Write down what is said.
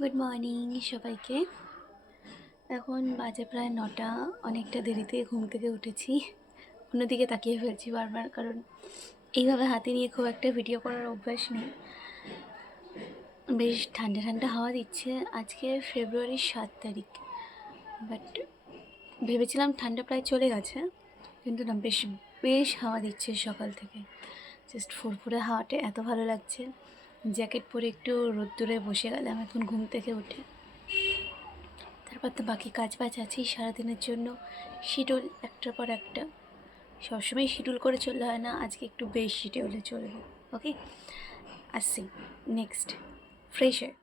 Good morning সবাইকে। এখন বাজে প্রায় 9টা। অনেকটা দেরিতে ঘুম থেকে উঠেছি। অন্যদিকে তাকিয়ে ফেলছি বারবার, কারণ এইভাবে হাতে নিয়ে খুব একটা ভিডিও করার অভ্যাস নেই। বেশ ঠান্ডা ঠান্ডা হাওয়া দিচ্ছে। আজকে ফেব্রুয়ারির 7 তারিখ, বাট ভেবেছিলাম ঠান্ডা প্রায় চলে গেছে, কিন্তু না, বেশ বেশ হাওয়া দিচ্ছে সকাল থেকে। জাস্ট ফুরফুরে হাওয়াটা এত ভালো লাগছে। জ্যাকেট পরে একটু রোদ্দুরে বসে গেলাম এখন ঘুম থেকে উঠে। তারপর তো বাকি কাজ বাজ আছেই সারাদিনের জন্য। শিডিউল একটার পর একটা, সবসময় শিডিউল করে চললে হয় না, আজকে একটু বেশ শিডিউলে চলবে। ওকে, আসছি নেক্সট ফ্রেশ হয়ে।